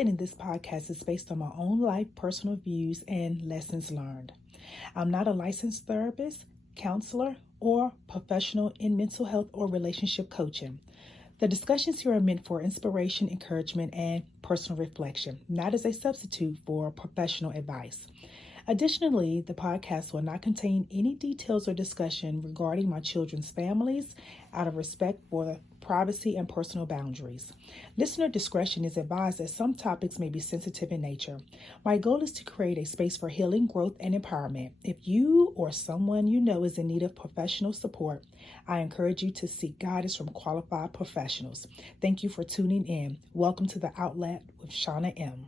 content in this podcast is based on my own life, personal views, and lessons learned. I'm not a licensed therapist, counselor, or professional in mental health or relationship coaching. The discussions here are meant for inspiration, encouragement, and personal reflection, not as a substitute for professional advice. Additionally, the podcast will not contain any details or discussion regarding my children's families out of respect for privacy and personal boundaries. Listener discretion is advised as some topics may be sensitive in nature. My goal is to create a space for healing, growth, and empowerment. If you or someone you know is in need of professional support, I encourage you to seek guidance from qualified professionals. Thank you for tuning in. Welcome to The Outlet with Shauna M.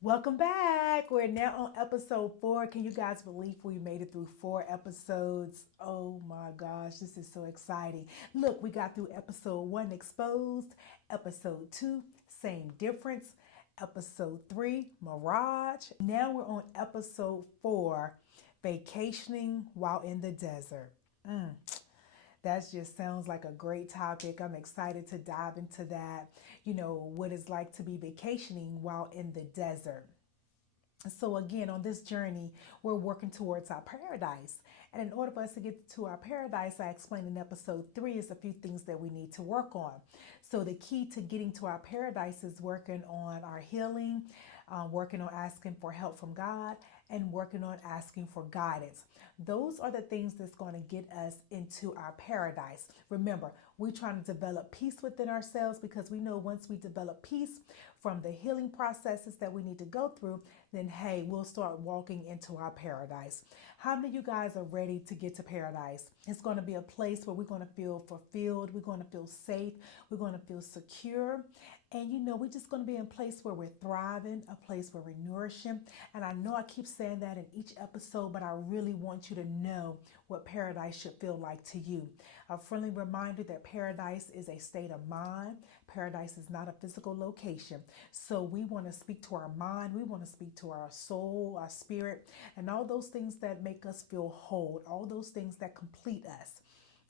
Welcome back. We're now on episode 4. Can you guys believe we made it through 4 episodes? Oh my gosh, this is so exciting. Look, we got through episode 1, exposed, episode 2, same difference, episode 3, mirage. Now we're on episode 4, vacationing while in the desert. That just sounds like a great topic. I'm excited to dive into that. What it's like to be vacationing while in the desert. So again, on this journey, we're working towards our paradise. And in order for us to get to our paradise, I explained in episode 3 is a few things that we need to work on. So the key to getting to our paradise is working on our healing, working on asking for help from God, and working on asking for guidance. Those are the things that's going to get us into our paradise. Remember, we're trying to develop peace within ourselves because we know once we develop peace from the healing processes that we need to go through, then hey, we'll start walking into our paradise. How many of you guys are ready to get to paradise? It's going to be a place where we're going to feel fulfilled, we're going to feel safe, we're going to feel secure. And we're just going to be in a place where we're thriving, a place where we're nourishing. And I know I keep saying that in each episode, but I really want you to know what paradise should feel like to you. A friendly reminder that paradise is a state of mind. Paradise is not a physical location. So we want to speak to our mind. We want to speak to our soul, our spirit, and all those things that make us feel whole, all those things that complete us.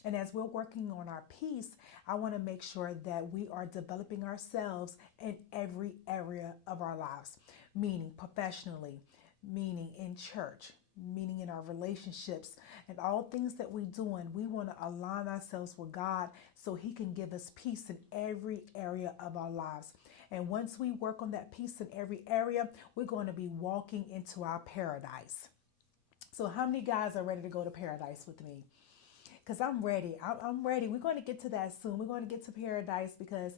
And as we're working on our peace, I want to make sure that we are developing ourselves in every area of our lives, meaning professionally, meaning in church, meaning in our relationships, and all things that we're doing. We want to align ourselves with God so He can give us peace in every area of our lives. And once we work on that peace in every area, we're going to be walking into our paradise. So how many guys are ready to go to paradise with me? Because I'm ready. I'm ready. We're going to get to that soon. We're going to get to paradise because,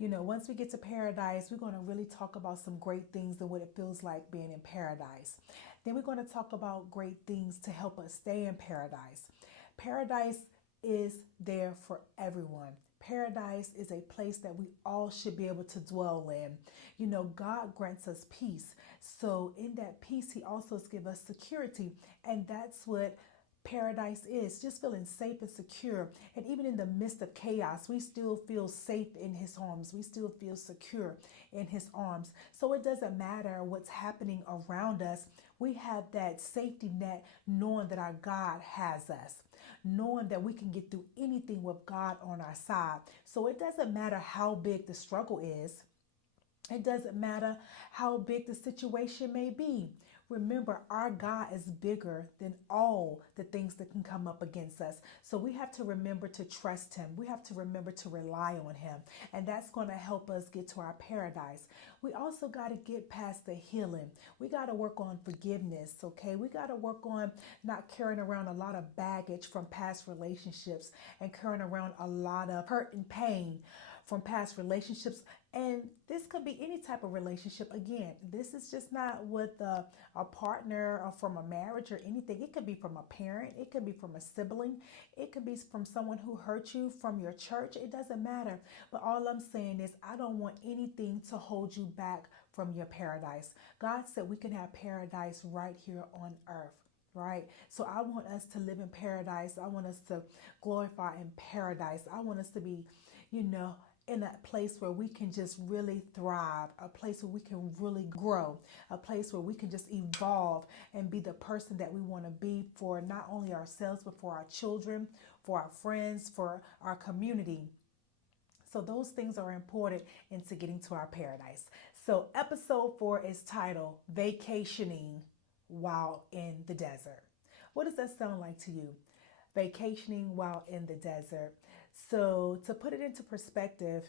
once we get to paradise, we're going to really talk about some great things and what it feels like being in paradise. Then we're going to talk about great things to help us stay in paradise. Paradise is there for everyone. Paradise is a place that we all should be able to dwell in. God grants us peace. So in that peace, He also gives us security. And that's what paradise is, just feeling safe and secure. And even in the midst of chaos, we still feel safe in His arms. We still feel secure in His arms. So it doesn't matter what's happening around us. We have that safety net knowing that our God has us, knowing that we can get through anything with God on our side. So it doesn't matter how big the struggle is. It doesn't matter how big the situation may be. Remember, our God is bigger than all the things that can come up against us. So we have to remember to trust Him. We have to remember to rely on Him. And that's going to help us get to our paradise. We also got to get past the healing. We got to work on forgiveness, okay? We got to work on not carrying around a lot of baggage from past relationships and carrying around a lot of hurt and pain from past relationships. And this could be any type of relationship. Again, this is just not with a partner or from a marriage or anything. It could be from a parent. It could be from a sibling. It could be from someone who hurt you, from your church. It doesn't matter. But all I'm saying is I don't want anything to hold you back from your paradise. God said we can have paradise right here on earth. Right? So I want us to live in paradise. I want us to glorify in paradise. I want us to be, in a place where we can just really thrive, a place where we can really grow, a place where we can just evolve and be the person that we want to be for not only ourselves, but for our children, for our friends, for our community. So those things are important into getting to our paradise. So, episode 4 is titled Vacationing While in the Desert. What does that sound like to you? Vacationing while in the desert. So, to put it into perspective,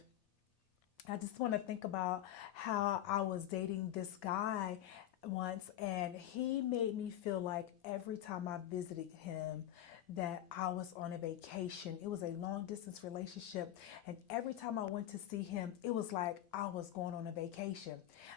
I just want to think about how I was dating this guy once, and he made me feel like every time I visited him that I was on a vacation. It was a long distance relationship, and every time I went to see him, it was like I was going on a vacation.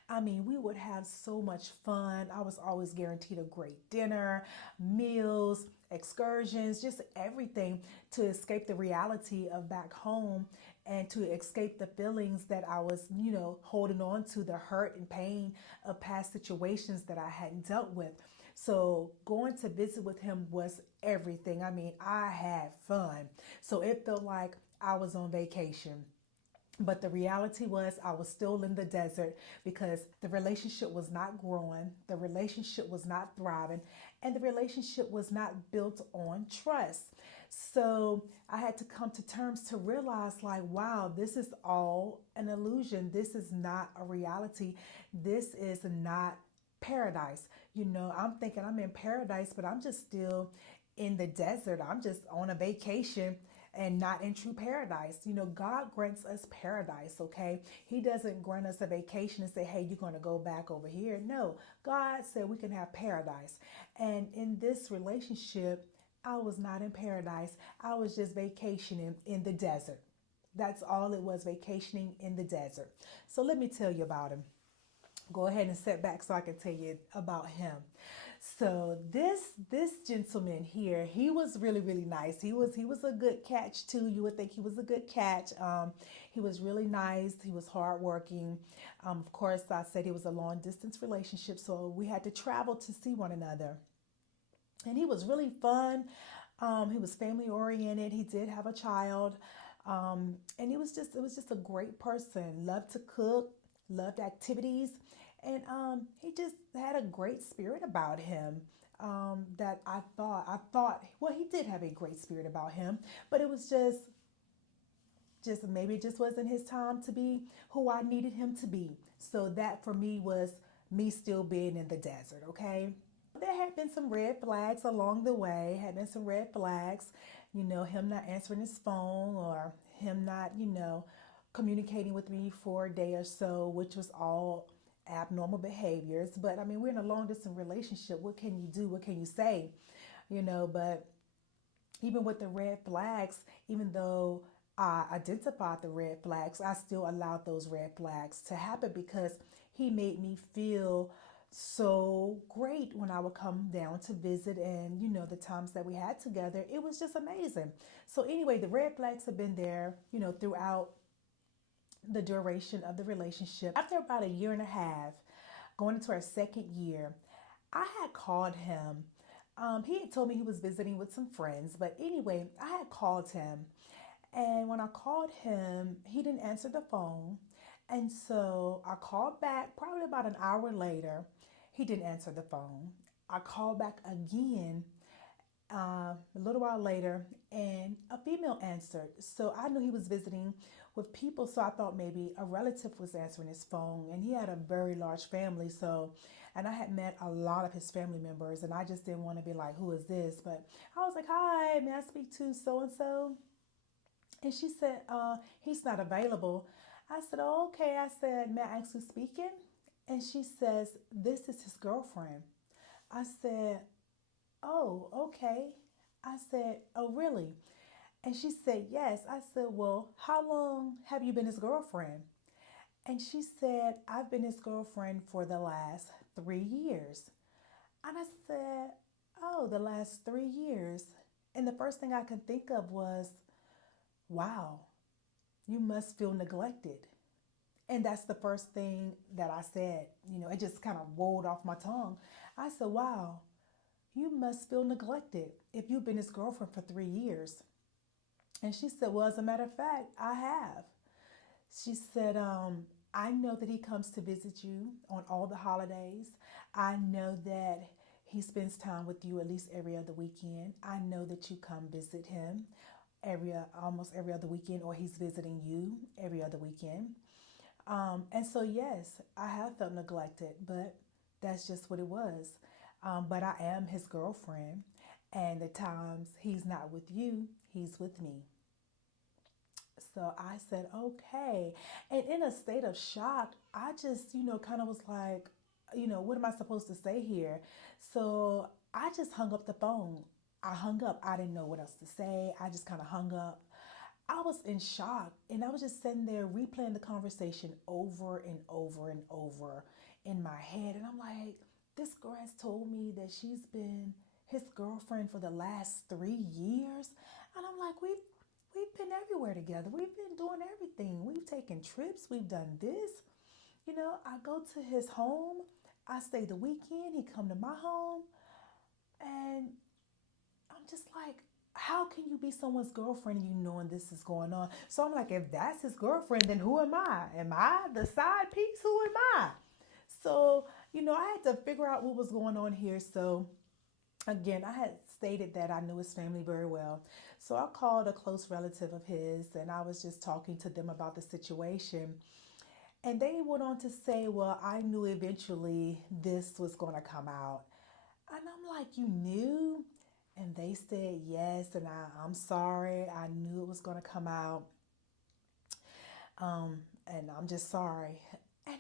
I mean, we would have so much fun. I was always guaranteed a great dinner, meals, excursions, just everything to escape the reality of back home and to escape the feelings that I was, holding on to, the hurt and pain of past situations that I hadn't dealt with. So going to visit with him was everything. I mean, I had fun. So it felt like I was on vacation. But the reality was, I was still in the desert because the relationship was not growing, the relationship was not thriving, and the relationship was not built on trust. So I had to come to terms to realize, like, wow, this is all an illusion. This is not a reality. This is not paradise. I'm thinking I'm in paradise, but I'm just still in the desert. I'm just on a vacation and not in true paradise. God grants us paradise, okay? He doesn't grant us a vacation and say, hey, you're going to go back over here. No, God said we can have paradise. And in this relationship, I was not in paradise. I was just vacationing in the desert. That's all it was, vacationing in the desert. So let me tell you about him. Go ahead and sit back so I can tell you about him. So this gentleman here, he was really nice. He was a good catch too. You would think he was a good catch. He was really nice. He was hardworking. Of course, I said he was a long distance relationship, so we had to travel to see one another. And he was really fun. He was family oriented. He did have a child, and it was just a great person. Loved to cook, loved activities, and he just had a great spirit about him. That well, he did have a great spirit about him, but it was just maybe it just wasn't his time to be who I needed him to be. So that for me was me still being in the desert, okay? There had been some red flags along the way, had been some red flags, him not answering his phone or him not, communicating with me for a day or so, which was all abnormal behaviors. But I mean, we're in a long distance relationship. What can you do? What can you say? But even with the red flags, even though I identified the red flags, I still allowed those red flags to happen because he made me feel so great when I would come down to visit, and the times that we had together, it was just amazing. So anyway, the red flags have been there, throughout the duration of the relationship. After about a year and a half, going into our second year, I had called him. He had told me he was visiting with some friends, but anyway, I had called him. And when I called him, he didn't answer the phone. And so I called back probably about an hour later. He didn't answer the phone. I called back again a little while later, and a female answered. So I knew he was visiting with people, so I thought maybe a relative was answering his phone, and he had a very large family. So, and I had met a lot of his family members, and I just didn't want to be like, who is this? But I was like, hi, may I speak to so and so? And she said, he's not available. I said, oh, okay. I said, may I ask who's speaking? And she says, this is his girlfriend. I said, oh, okay. I said, oh, really? And she said, yes. I said, well, how long have you been his girlfriend? And she said, I've been his girlfriend for the last 3 years. And I said, oh, the last 3 years. And the first thing I could think of was, wow, you must feel neglected. And that's the first thing that I said. It just kind of rolled off my tongue. I said, wow, you must feel neglected if you've been his girlfriend for 3 years. And she said, well, as a matter of fact, I have. She said, I know that he comes to visit you on all the holidays. I know that he spends time with you at least every other weekend. I know that you come visit him almost every other weekend, or he's visiting you every other weekend. And so, yes, I have felt neglected, but that's just what it was. But I am his girlfriend, and the times he's not with you, he's with me. So I said, okay. And in a state of shock, I just, kind of was like, what am I supposed to say here? So I just hung up the phone. I hung up. I didn't know what else to say. I just kind of hung up. I was in shock and I was just sitting there replaying the conversation over and over and over in my head. And I'm like, this girl has told me that she's been his girlfriend for the last 3 years. And I'm like, we've been everywhere together. We've been doing everything. We've taken trips. We've done this. I go to his home. I stay the weekend. He come to my home. And I'm just like, how can you be someone's girlfriend and you knowing this is going on? So I'm like, if that's his girlfriend, then who am I? Am I the side piece? Who am I? So, I had to figure out what was going on here. So again, I had stated that I knew his family very well. So I called a close relative of his and I was just talking to them about the situation. And they went on to say, well, I knew eventually this was going to come out. And I'm like, you knew? And they said yes. And I'm sorry. I knew it was going to come out. And I'm just sorry. And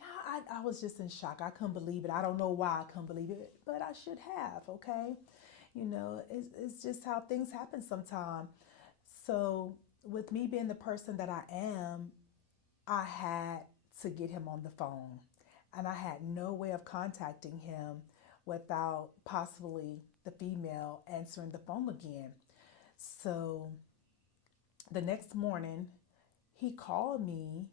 I was just in shock. I couldn't believe it. I don't know why I couldn't believe it, but I should have, okay? It's just how things happen sometimes. So, with me being the person that I am, I had to get him on the phone. And I had no way of contacting him without possibly the female answering the phone again. So the next morning, he called me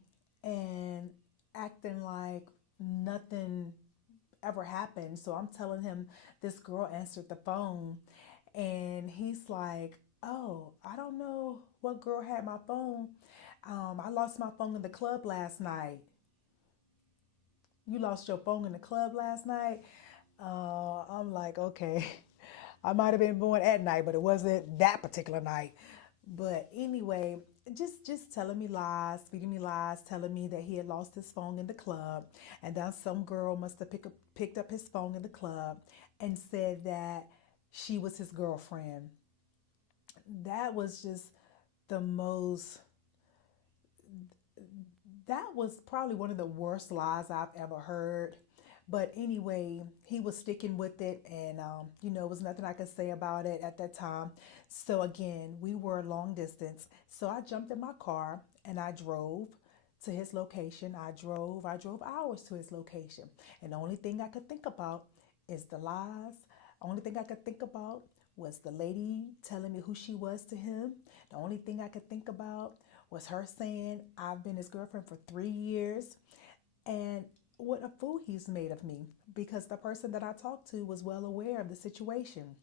and acting like nothing ever happened. So I'm telling him this girl answered the phone and he's like, oh, I don't know what girl had my phone. I lost my phone in the club last night. You lost your phone in the club last night? I'm like, okay. I might have been born at night, but it wasn't that particular night. But anyway, just telling me lies, feeding me lies, telling me that he had lost his phone in the club, and then some girl must have picked up his phone in the club and said that she was his girlfriend. That was just the most that was probably one of the worst lies I've ever heard. But anyway, he was sticking with it, and it was nothing I could say about it at that time. So again, we were long distance. So I jumped in my car and I drove to his location. I drove hours to his location. And the only thing I could think about is the lies. Only thing I could think about was the lady telling me who she was to him. The only thing I could think about was her saying, I've been his girlfriend for 3 years. And what a fool he's made of me because the person that I talked to was well aware of the situation.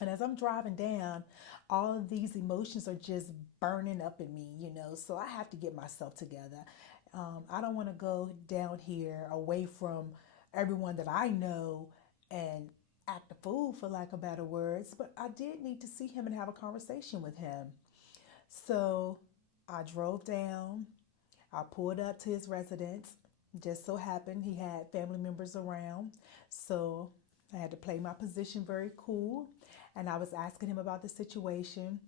And as I'm driving down, all of these emotions are just burning up in me. So I have to get myself together. I don't want to go down here away from everyone that I know and act a fool, for lack of better words. But I did need to see him and have a conversation with him. So I drove down. I pulled up to his residence. Just so happened he had family members around. So I had to play my position very cool. And I was asking him about the situation.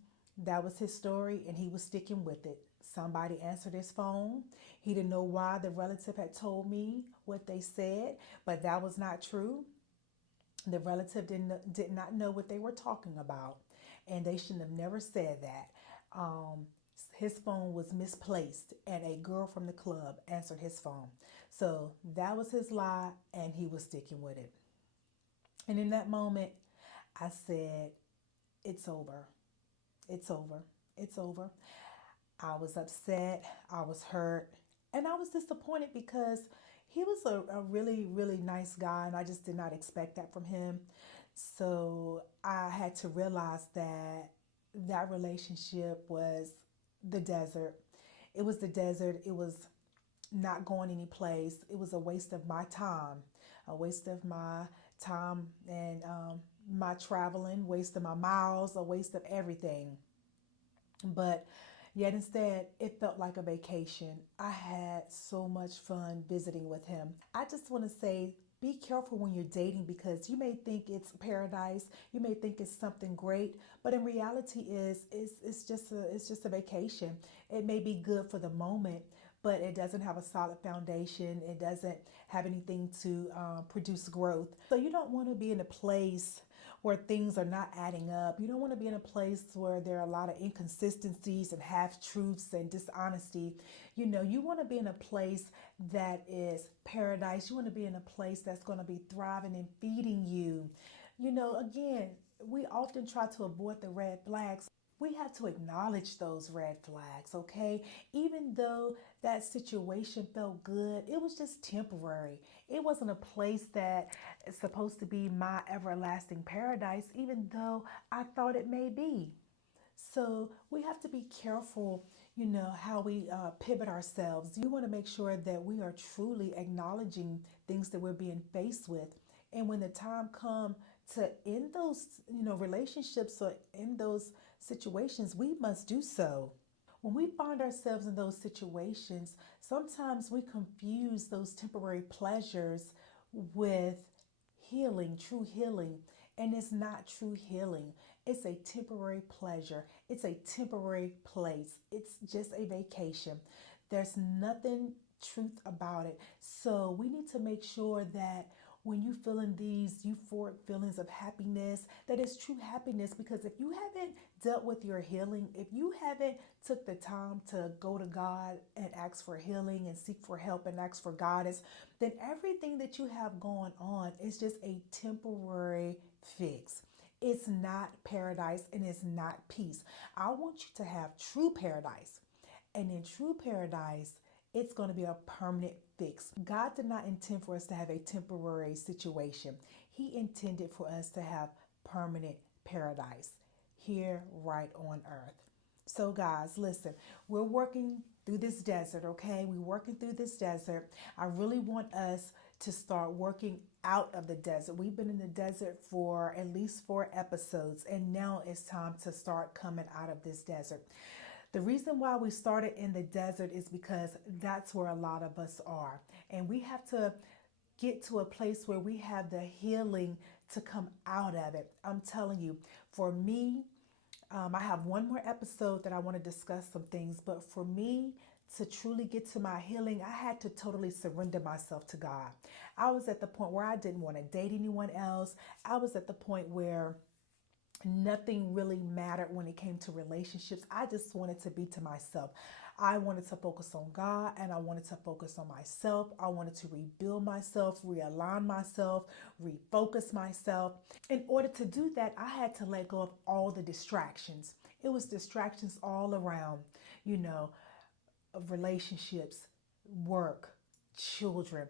That was his story, and he was sticking with it. Somebody answered his phone. He didn't know why the relative had told me what they said, but that was not true. The relative did not know what they were talking about, and they shouldn't have never said that. His phone was misplaced, and a girl from the club answered his phone. So that was his lie, and he was sticking with it. And in that moment, I said, "It's over. It's over. It's over." I was upset. I was hurt. And I was disappointed because he was a really, really nice guy. And I just did not expect that from him. So I had to realize that that relationship was the desert. It was the desert. It was not going any place. It was a waste of my time, a waste of my time and my traveling, waste of my miles, a waste of everything. But Yet instead, it felt like a vacation. I had so much fun visiting with him. I just want to say, be careful when you're dating because you may think it's paradise, you may think it's something great, but in reality it's just a vacation. It may be good for the moment, but it doesn't have a solid foundation. It doesn't have anything to produce growth. So you don't want to be in a place where things are not adding up. You don't want to be in a place where there are a lot of inconsistencies and half truths and dishonesty. You want to be in a place that is paradise. You want to be in a place that's going to be thriving and feeding you. Again, we often try to avoid the red flags. We have to acknowledge those red flags, okay? Even though that situation felt good, it was just temporary. It wasn't a place that is supposed to be my everlasting paradise, even though I thought it may be. So we have to be careful, how we pivot ourselves. You want to make sure that we are truly acknowledging things that we're being faced with. And when the time comes to end those, relationships or end those situations, we must do so. When we find ourselves in those situations, sometimes we confuse those temporary pleasures with healing, true healing. And it's not true healing. It's a temporary pleasure. It's a temporary place. It's just a vacation. There's nothing truth about it. So we need to make sure that when you feeling these euphoric feelings of happiness, that is true happiness. Because if you haven't dealt with your healing, if you haven't took the time to go to God and ask for healing and seek for help and ask for guidance, then everything that you have going on is just a temporary fix. It's not paradise and it's not peace. I want you to have true paradise. And in true paradise, it's going to be a permanent fix. God did not intend for us to have a temporary situation. He intended for us to have permanent paradise here right on earth. So guys, listen, we're working through this desert, okay? We're working through this desert. I really want us to start working out of the desert. We've been in the desert for at least 4 episodes, and now it's time to start coming out of this desert. The reason why we started in the desert is because that's where a lot of us are. And we have to get to a place where we have the healing to come out of it. I'm telling you, for me, I have one more episode that I want to discuss some things, but for me to truly get to my healing, I had to totally surrender myself to God. I was at the point where I didn't want to date anyone else. I was at the point where nothing really mattered when it came to relationships. I just wanted to be to myself. I wanted to focus on God and I wanted to focus on myself. I wanted to rebuild myself, realign myself, refocus myself. In order to do that, I had to let go of all the distractions. It was distractions all around, you know, of relationships, work, children,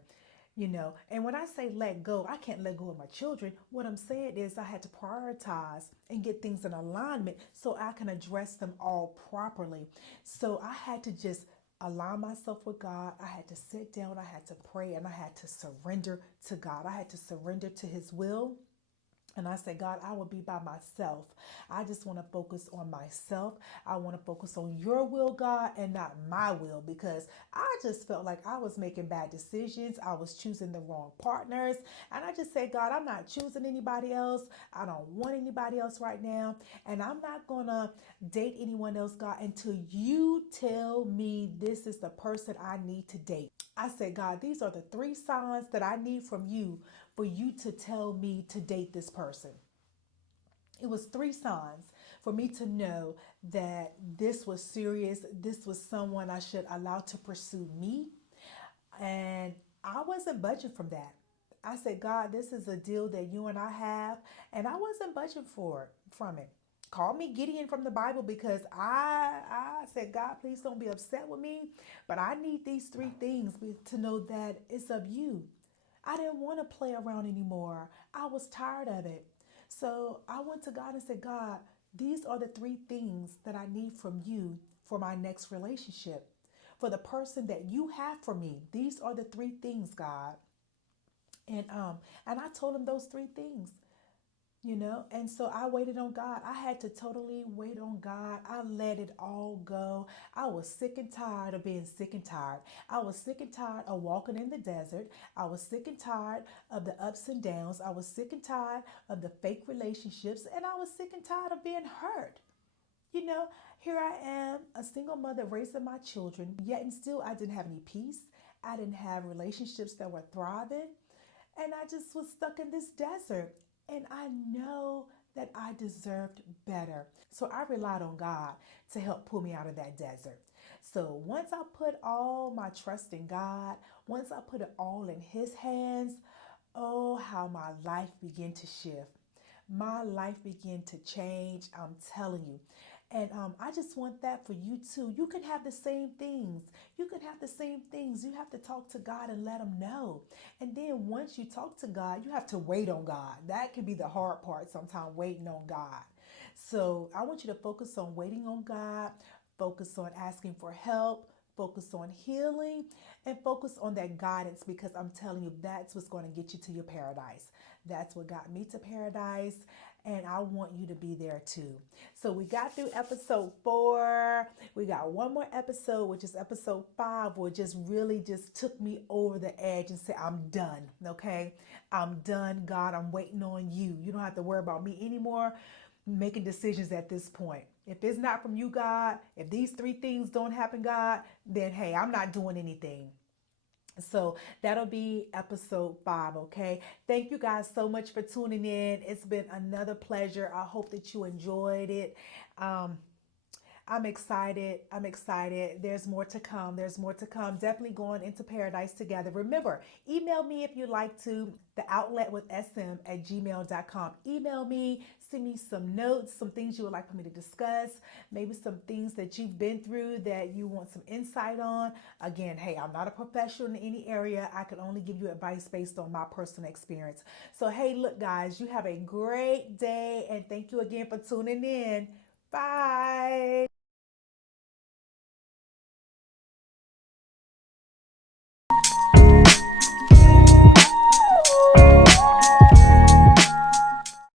and when I say let go, I can't let go of my children. What I'm saying is I had to prioritize and get things in alignment so I can address them all properly. So I had to just align myself with God. I had to sit down, I had to pray, and I had to surrender to God. I had to surrender to his will. And I said, God, I will be by myself. I just want to focus on myself. I want to focus on your will, God, and not my will, because I just felt like I was making bad decisions. I was choosing the wrong partners. And I just said, God, I'm not choosing anybody else. I don't want anybody else right now. And I'm not going to date anyone else, God, until you tell me this is the person I need to date. I said, God, these are the 3 signs that I need from you for you to tell me to date this person. It was 3 signs for me to know that this was serious. This was someone I should allow to pursue me. And I wasn't budging from that. I said, God, this is a deal that you and I have. And I wasn't budging from it. Call me Gideon from the Bible, because I said, God, please don't be upset with me. But I need these 3 things to know that it's of you. I didn't want to play around anymore. I was tired of it. So I went to God and said, God, these are the 3 things that I need from you for my next relationship. For the person that you have for me, these are the 3 things, God. And I told him those 3 things. And so I waited on God. I had to totally wait on God. I let it all go. I was sick and tired of being sick and tired. I was sick and tired of walking in the desert. I was sick and tired of the ups and downs. I was sick and tired of the fake relationships. And I was sick and tired of being hurt. You know, Here I am, a single mother raising my children, yet and still I didn't have any peace. I didn't have relationships that were thriving. And I just was stuck in this desert. And I know that I deserved better. So I relied on God to help pull me out of that desert. So once I put all my trust in God, once I put it all in His hands, oh, how my life began to shift. My life began to change. I'm telling you. And I just want that for you too. You can have the same things. You can have the same things. You have to talk to God and let Him know. And then once you talk to God, you have to wait on God. That can be the hard part sometimes, waiting on God. So I want you to focus on waiting on God, focus on asking for help, focus on healing, and focus on that guidance, because I'm telling you, that's what's going to get you to your paradise. That's what got me to paradise, and I want you to be there too. So we got through episode 4. We got one more episode, which is episode 5, where it just really just took me over the edge and said, I'm done. Okay, I'm done. God, I'm waiting on you. You don't have to worry about me anymore making decisions at this point. If it's not from you, God, if these 3 things don't happen, God, then hey, I'm not doing anything. So that'll be episode 5, okay? Thank you guys so much for tuning in. It's been another pleasure. I hope that you enjoyed it. I'm excited. I'm excited. There's more to come. There's more to come. Definitely going into paradise together. Remember, email me if you'd like to, TheOutletWithSM@gmail.com. Email me, send me some notes, some things you would like for me to discuss, maybe some things that you've been through that you want some insight on. Again, hey, I'm not a professional in any area. I can only give you advice based on my personal experience. So, hey, look, guys, you have a great day, and thank you again for tuning in. Bye.